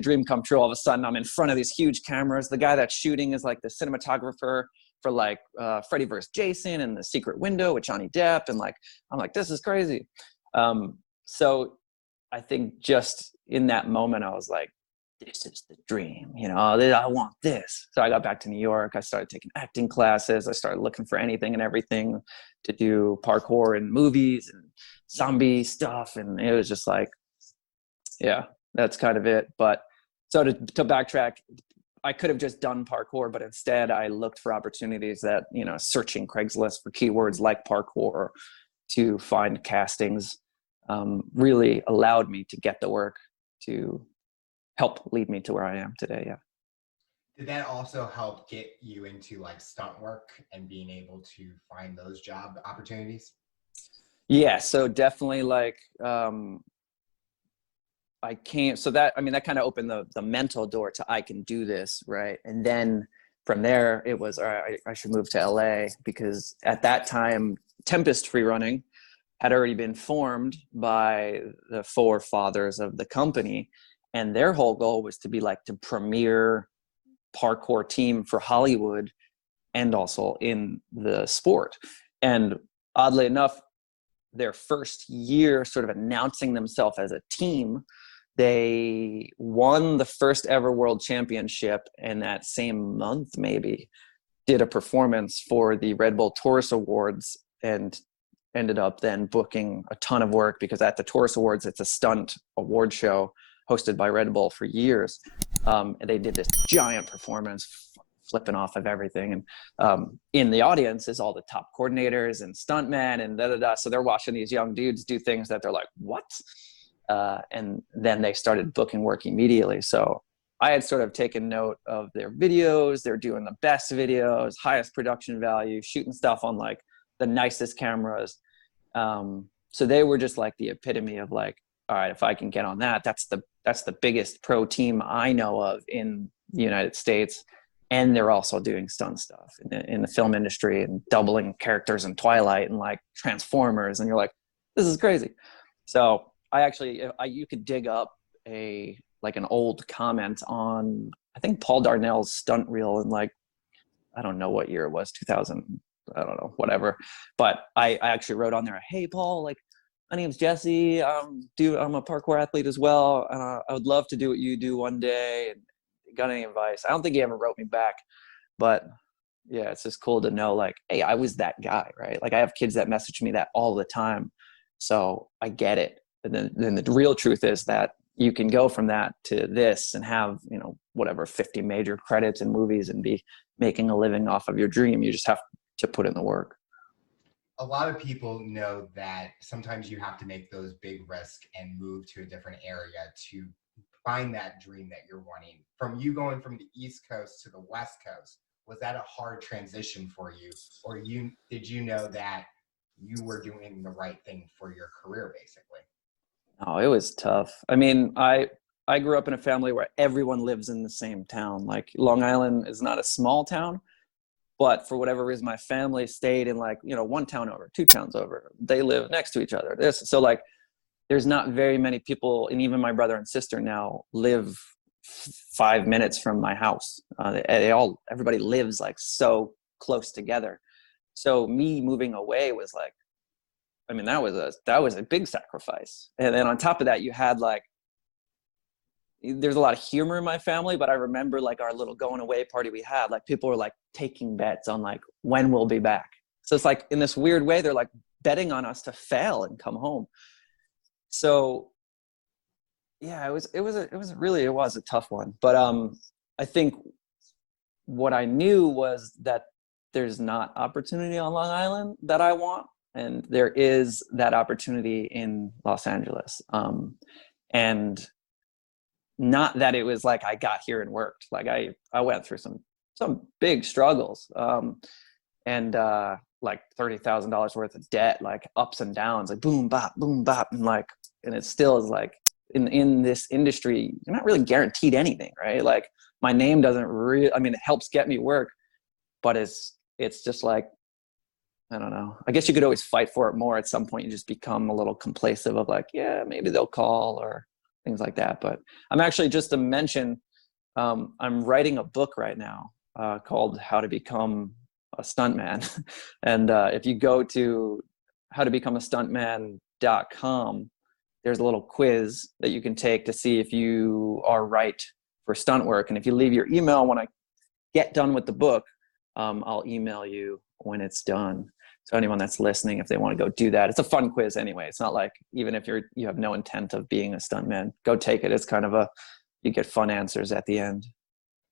dream come true. All of a sudden I'm in front of these huge cameras. The guy that's shooting is like the cinematographer for like Freddy vs. Jason and The Secret Window with Johnny Depp. And like, I'm like, this is crazy. So I think just in that moment, I was like, this is the dream, you know, I want this. So I got back to New York. I started taking acting classes. I started looking for anything and everything to do parkour in movies and zombie stuff. And it was just like, yeah, that's kind of it. But so to backtrack, I could have just done parkour, but instead I looked for opportunities that, you know, searching Craigslist for keywords like parkour to find castings really allowed me to get the work to help lead me to where I am today. Yeah. Did that also help get you into like stunt work and being able to find those job opportunities? Yeah. So definitely like, I came, so that, I mean, that kind of opened the mental door to, I can do this. Right. And then from there it was, all right, I should move to LA, because at that time, Tempest Free Running had already been formed by the forefathers of the company. And their whole goal was to be like the premier parkour team for Hollywood and also in the sport. And oddly enough, their first year sort of announcing themselves as a team, they won the first ever world championship. And that same month, maybe, did a performance for the Red Bull Taurus Awards and ended up then booking a ton of work, because at the Taurus Awards, it's a stunt award show hosted by Red Bull for years. And they did this giant performance, flipping off of everything. And in the audience is all the top coordinators and stuntmen and da-da-da. So they're watching these young dudes do things that they're like, what? And then they started booking work immediately. So I had sort of taken note of their videos. They're doing the best videos, highest production value, shooting stuff on like the nicest cameras. So they were just like the epitome of like, all right, if I can get on that, that's the biggest pro team I know of in the United States. And they're also doing stunt stuff in the film industry and doubling characters in Twilight and like Transformers. And you're like, this is crazy. So you could dig up an old comment on, I think, Paul Darnell's stunt reel in like, I don't know what year it was, 2000, I don't know, whatever. But I actually wrote on there, hey, Paul, like, my name's Jesse. I'm a parkour athlete as well. And I would love to do what you do one day. And got any advice? I don't think he ever wrote me back, but yeah, it's just cool to know like, hey, I was that guy, right? Like I have kids that message me that all the time. So I get it. And then the real truth is that you can go from that to this and have, you know, whatever, 50 major credits in movies and be making a living off of your dream. You just have to put in the work. A lot of people know that sometimes you have to make those big risks and move to a different area to find that dream that you're wanting. From you going from the East Coast to the West Coast, was that a hard transition for you? Or did you know that you were doing the right thing for your career, basically? Oh, it was tough. I mean, I grew up in a family where everyone lives in the same town. Like Long Island is not a small town, but for whatever reason, my family stayed in like, you know, one town over, two towns over. They live next to each other. So like, there's not very many people, and even my brother and sister now live 5 minutes from my house. Everybody lives like so close together. So me moving away was like, I mean, that was a big sacrifice. And then on top of that, you had like, there's a lot of humor in my family, but I remember like our little going away party we had, like people were like taking bets on like when we'll be back. So it's like in this weird way, they're like betting on us to fail and come home. So yeah, it was a tough one. But I think what I knew was that there's not opportunity on Long Island that I want, and there is that opportunity in Los Angeles. And not that it was like I got here and worked. Like I went through some big struggles, and like $30,000 worth of debt, like ups and downs, like boom bop, and it still is like in this industry, you're not really guaranteed anything, right? Like my name doesn't really, I mean, it helps get me work, but it's just like, I don't know. I guess you could always fight for it more. At some point, you just become a little complacent of like, yeah, maybe they'll call, or things like that. But I'm actually, just to mention, I'm writing a book right now called How to Become a Stuntman. And if you go to howtobecomeastuntman.com, there's a little quiz that you can take to see if you are right for stunt work. And if you leave your email when I get done with the book, I'll email you when it's done. So anyone that's listening, if they want to go do that, it's a fun quiz anyway. It's not like, even if you have no intent of being a stuntman, go take it. It's kind of you get fun answers at the end.